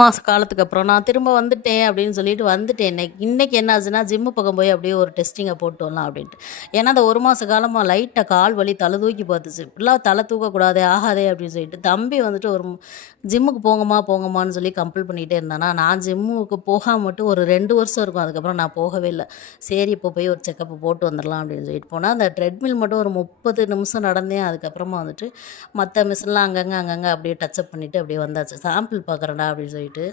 மாச காலத்துக்கு அப்புறம் நான் திரும்ப வந்துட்டேன் அப்படின்னு சொல்லிட்டு வந்துட்டேன். இன்னைக்கு இன்றைக்கி என்ன ஆச்சுன்னா ஜிம்மு பக்கம் போய் அப்படியே ஒரு டெஸ்டிங்கை போட்டு வரலாம் அப்படின்ட்டு. ஏன்னா அந்த ஒரு மாத காலமாக லைட்டாக கால் வலி தலை தூக்கி பார்த்துச்சு. இப்படிலாம் தலை தூக்கக்கூடாதே ஆகாதே அப்படின்னு சொல்லிட்டு தம்பி வந்துட்டு ஒரு ஜிம்முக்கு போங்கம்மா போங்கம்மான்னு சொல்லி கம்பல் பண்ணிகிட்டே இருந்தானா. நான் ஜிம்முக்கு போகாம மட்டும் ஒரு ரெண்டு வருஷம் இருக்கும். அதுக்கப்புறம் நான் போகவே இல்லை. சரி இப்போ போய் ஒரு செக்கப் போட்டு வந்துடலாம் அப்படின்னு சொல்லிட்டு போனால் அந்த ட்ரெட்மில் மட்டும் ஒரு முப்பது நிமிஷம் நடந்தேன். அதுக்கப்புறமா வந்துட்டு மற்ற மிஷின்லாம் அங்கங்கே அங்கங்கே அப்படியே டச்சப் பண்ணிவிட்டு அப்படியே வந்தாச்சு. சாம்பிள் பார்க்குறேன்டா அப்படின்னு சொல்லிட்டு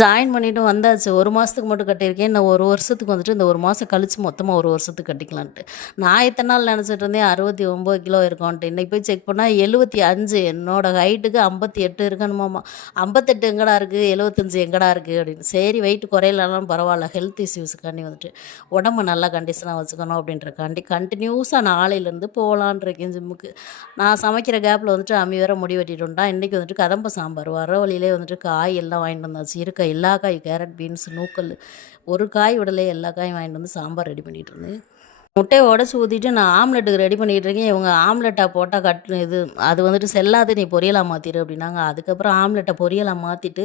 ஜாயின் பண்ணிட்டு வந்தாச்சு. ஒரு மாதத்துக்கு மட்டும் கட்டியிருக்கேன். இன்னும் ஒரு வருஷத்துக்கு வந்துட்டு இந்த ஒரு மாதம் கழிச்சு மொத்தமாக ஒரு வருஷத்துக்கு கட்டிக்கலான்ட்டு. நான் இத்தனை நாள் நினச்சிட்டு இருந்தேன்? அறுபத்தி ஒம்பது கிலோ இருக்கோன்ட்டு இன்றைக்கி போய் செக் பண்ணால் எழுபத்தி அஞ்சு. என்னோட ஹைட்டுக்கு ஐம்பத்தி எட்டு இருக்கணுமாம்மா ஐம்பத்தெட்டு எங்கடா இருக்குது எழுபத்தஞ்சு எங்கடா இருக்குது அப்படின்னு. சரி வெயிட் குறையலனாலும் பரவாயில்ல. ஹெல்த் இஷ்யூஸுக்காண்டி வந்துட்டு. உடம்பு நல்லா கண்டிஷனாக வச்சுக்கணும் அப்படின்றக்காண்டி கண்டினியூஸாக நாளையிலேருந்து போகலான் இருக்கேன் ஜிம்முக்கு நான் சமைக்கிற கேப்பில் வந்துட்டு அம்மி வேற முடி வெட்டிட்டு இன்றைக்கி வந்துட்டு கதம்ப சாம்பார். வர வழியிலே வந்துட்டு காய் எல்லாம் வாங்கிட்டு வந்தாச்சு. இருக்க எல்லா காய் கேரட் பீன்ஸ் நூக்கல் ஒரு காய் விடலை எல்லா காயும் வாங்கிட்டு வந்து சாம்பார் ரெடி பண்ணிகிட்டு இருந்தேன். முட்டையை உடச்சி ஊற்றிட்டு நான் ஆம்லெட்டுக்கு ரெடி பண்ணிகிட்டு இருக்கேன். இவங்க ஆம்லெட்டாக போட்டால் கட் இது அது வந்துட்டு செல்லாது நீ பொரியலாக மாற்றிடு அப்படின்னாங்க. அதுக்கப்புறம் ஆம்லெட்டை பொரியலாக மாற்றிட்டு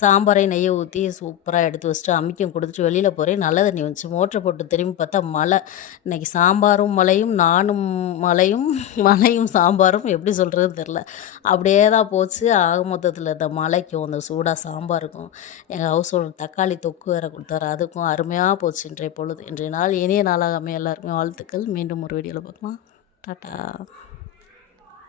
சாம்பாரை நெய்யை ஊற்றி சூப்பராக எடுத்து வச்சுட்டு அம்மிக்கும் கொடுத்துட்டு வெளியில் போகிறேன் நல்ல தண்ணி வந்துச்சு மோட்டரை போட்டு திரும்பி பார்த்தா மழை. இன்றைக்கி சாம்பாரும் மழையும் நானும் மழையும் மழையும் சாம்பாரும் எப்படி சொல்கிறதுன்னு தெரில அப்படியே தான் போச்சு. ஆக மொத்தத்தில் இந்த மழைக்கும் அந்த சூடாக சாம்பாருக்கும் எங்கள் ஹவுஸ் ஓனர் தக்காளி தொக்கு வேறு கொடுத்தாரு. அதுக்கும் அருமையாக போச்சு இன்றைய பொழுது. இன்றைய நாள் இனிய நாளாக அமைய இருக்கும் வாழ்த்துக்கள். மீண்டும் ஒரு வீடியோவில் பார்க்கலாம். டாட்டா.